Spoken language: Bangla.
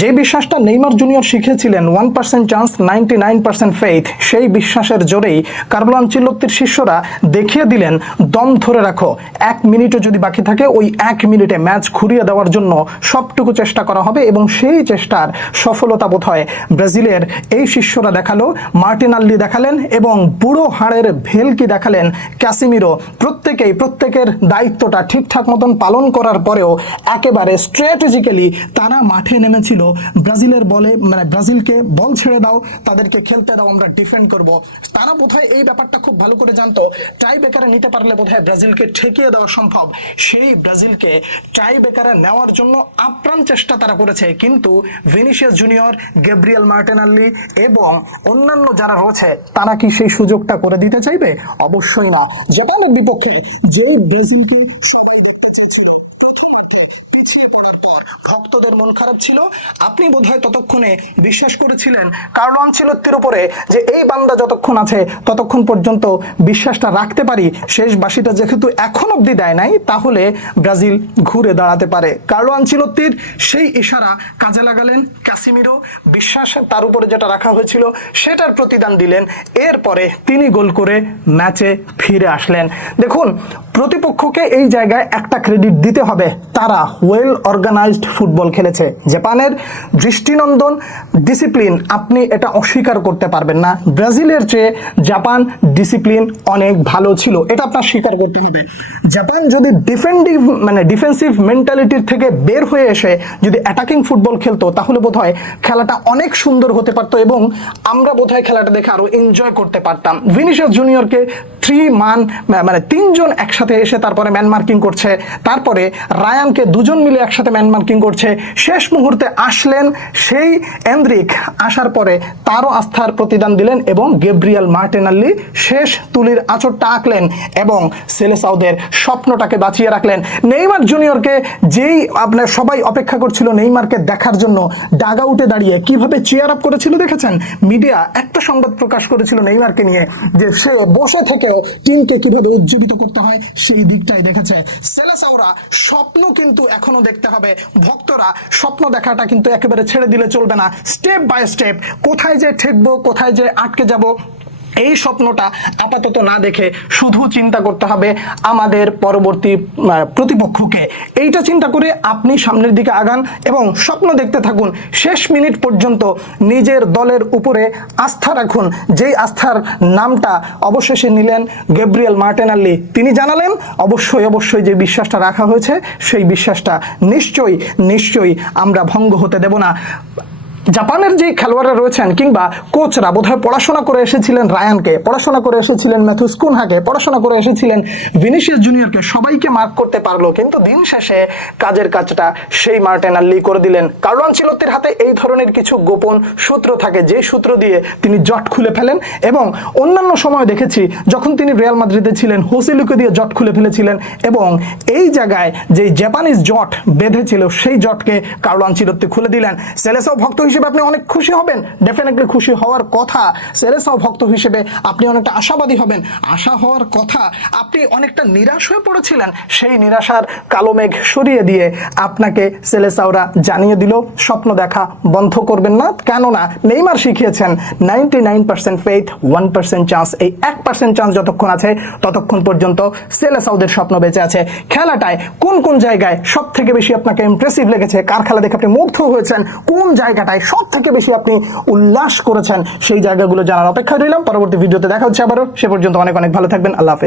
যে বিশ্বাসটা নেইমার জুনিয়র শিখেছিলেন 1% চান্স 99% ফেইথ, সেই বিশ্বাসের জোরেই কার্লো আনচেলত্তির শিষ্যরা দেখিয়ে দিলেন দম ধরে রাখো, 1 মিনিটও যদি বাকি থাকে ওই 1 মিনিটে ম্যাচ ঘুরিয়ে দেওয়ার জন্য সবটুকু চেষ্টা করা হবে। এবং সেই চেষ্টার সফলতা বোধহয় ব্রাজিলের এই শিষ্যরা দেখালো। মার্টিনাল্লি দেখালেন এবং বুড়ো হাড়ের ভেলকি দেখালেন ক্যাসিমিরো। প্রত্যেকের দায়িত্বটা ঠিকঠাক মতন পালন করার পরেও একেবারে স্ট্র্যাটেজিক্যালি তারা মাঠে নেমেছিল ব্রাজিলের বলে, মানে ব্রাজিলকে বল ছেড়ে দাও, তাদেরকে খেলতে দাও, আমরা ডিফেন্ড করব। তারা বোধহয় এই ব্যাপারটা খুব ভালো করে জানতো, টাই বেকারে নিতে পারলে বোধহয় ব্রাজিলকে ঠেকিয়ে দেওয়া সম্ভব। সেই ব্রাজিলকে টাই বেকারে নেওয়ার জন্য আপ্রাণ চেষ্টা তারা করেছে, কিন্তু ভিনিসিয়াস জুনিয়র, গ্যাব্রিয়েল মার্টিনাল্লি এবং অন্যান্য যারা রয়েছে তারা কি সেই সুযোগটা করে দিতে চাইবে? অবশ্যই না। জাপানের বিপক্ষে যে ব্রাজিলকে সবাই দেখতে চেয়েছিল, পিছিয়ে পড়ার পর ভক্তদের মন খারাপ ছিল। আপনি বোধহয় ততক্ষণে বিশ্বাস করেছিলেন কার্লো আনচেলত্তির উপরে যে এই বান্দা যতক্ষণ আছে ততক্ষণ পর্যন্ত বিশ্বাসটা রাখতে পারি। শেষ বাঁশিটা যেহেতু এখন অবধি দেয় নাই, তাহলে ব্রাজিল ঘুরে দাঁড়াতে পারে। কার্লো আনচেলত্তির সেই ইশারা কাজে লাগালেন ক্যাসিমিরো, বিশ্বাস তার উপরে যেটা রাখা হয়েছিল সেটার প্রতিদান দিলেন। এরপরে তিনি গোল করে ম্যাচে ফিরে আসলেন। দেখুন, প্রতিপক্ষকে এই জায়গায় একটা ক্রেডিট দিতে হবে, তারা ওয়েল অর্গানাইজড ফুটবল খেলেছে। জাপানের দৃষ্টিনন্দন ডিসিপ্লিন, আপনি এটা অস্বীকার করতে পারবেন না। ব্রাজিলের চেয়ে জাপান ডিসিপ্লিন অনেক ভালো ছিল, এটা আপনার স্বীকার করতে হবে। জাপান যদি ডিফেন্সিভ মেন্টালিটির থেকে বের হয়ে এসে যদি অ্যাটাকিং ফুটবল খেলতো, তাহলে বোধহয় খেলাটা অনেক সুন্দর হতে পারতো এবং আমরা বোধহয় খেলাটা দেখে আরো এনজয় করতে পারতাম। ভিনিসিয়াস জুনিয়রকে তিনজন একসাথে এসে তারপরে ম্যান মার্কিং করছে, তারপরে রায়ানকে দুজন মিলে একসাথে ম্যান মার্কিং করছে। শেষ মুহূর্তে আসলেন সেই এন্দ্রিক, আসার পরে তারও আস্থার প্রতিদান দিলেন এবং গ্যাব্রিয়েল মার্টিনাল্লি শেষ তুলির আঁচড়টা আঁকলেন এবং সেলেসাওদের স্বপ্নটাকে বাঁচিয়ে রাখলেন। নেইমার জুনিয়রকে যেই আপনার সবাই অপেক্ষা করছিল নেইমারকে দেখার জন্য, ডাগ আউটে দাঁড়িয়ে কিভাবে চেয়ার আপ করেছিল দেখেছেন? মিডিয়া একটা সংবাদ প্রকাশ করেছিল নেইমারকে নিয়ে যে সে বসে থেকেও টিমকে কিভাবে উজ্জীবিত করতে হয় সেই দিকটাই দেখেছে। সেলেসাওরা স্বপ্ন কিন্তু এখনো দেখতে হবে। ভক্তরা স্বপ্ন দেখাটা কিন্তু একেবারে ছেড়ে দিলে চলবে না। স্টেপ বাই স্টেপ কোথায় যে ঠেকবো, কোথায় যে আটকে যাব, এই স্বপ্নটা আপাতত না দেখে শুধু চিন্তা করতে হবে আমাদের পরবর্তী প্রতিপক্ষকে। এইটা চিন্তা করে আপনি সামনের দিকে আগান এবং স্বপ্ন দেখতে থাকুন। শেষ মিনিট পর্যন্ত নিজের দলের উপরে আস্থা রাখুন। যেই আস্থার নামটা অবশেষে নিলেন গ্যাব্রিয়েল মার্টিনাল্লি, তিনি জানালেন অবশ্যই যে বিশ্বাসটা রাখা হয়েছে সেই বিশ্বাসটা নিশ্চয়ই আমরা ভঙ্গ হতে দেব না। জাপানের যে খেলোয়াড়রা রয়েছেন কিংবা কোচরা বোধহয় পড়াশোনা করে এসেছিলেন রায়ানকে, পড়াশোনা করে এসেছিলেন ম্যাথুস কুনহাকে, পড়াশোনা করে এসেছিলেন ভিনিসিয়াস জুনিয়রকে, সবাইকে মার্ক করতে পারলো, কিন্তু দিন শেষে কাজের কাজটা সেই মার্টিনাল্লি করে দিলেন। কার্লো আনচেলত্তির হাতে এই ধরনের কিছু গোপন সূত্র থাকে, যে সূত্র দিয়ে তিনি জট খুলে ফেলেন এবং অন্যান্য সময় দেখেছি যখন তিনি রিয়াল মাদ্রিদে ছিলেন হোসেলুকে দিয়ে জট খুলে ফেলেছিলেন এবং এই জায়গায় যে জাপানিজ জট বেঁধেছিল সেই জটকে কার্লো আনচেলত্তি খুলে দিলেন। সেলেসাও ভক্ত হিসেবে আপনি অনেক খুশি হবেন, ডেফিনেটলি খুশি হওয়ার কথা। সেলেসাও ভক্ত হিসেবে আপনি অনেকটা আশাবাদী হবেন, আশা হওয়ার কথা। আপনি অনেকটা নিরাশ হয়ে পড়েছিলেন, সেই নিরাশার কালো মেঘ সরিয়ে দিয়ে আপনাকে সেলেসাওরা জানিয়ে দিল স্বপ্ন দেখা বন্ধ করবেন না। কেননা নেইমার শিখিয়েছেন 99% ফেইথ 1% চান্স। এই 1% চান্স যতক্ষণ আছে ততক্ষণ পর্যন্ত সেলেসাওদের স্বপ্ন বেঁচে আছে। খেলাটায় কোন জায়গায় সব থেকে বেশি আপনাকে ইমপ্রেসিভ লেগেছে, কার খেলা দেখে আপনি মুগ্ধ হয়েছেন, কোন জায়গাটায় সব থেকে বেশি আপনি উল্লাস করেছেন, সেই জায়গাগুলো জানার অপেক্ষায় রইলাম। পরবর্তী ভিডিওতে দেখা হচ্ছে আবারও, সে পর্যন্ত অনেক ভালো থাকবেন। আল্লাহ হাফেজ।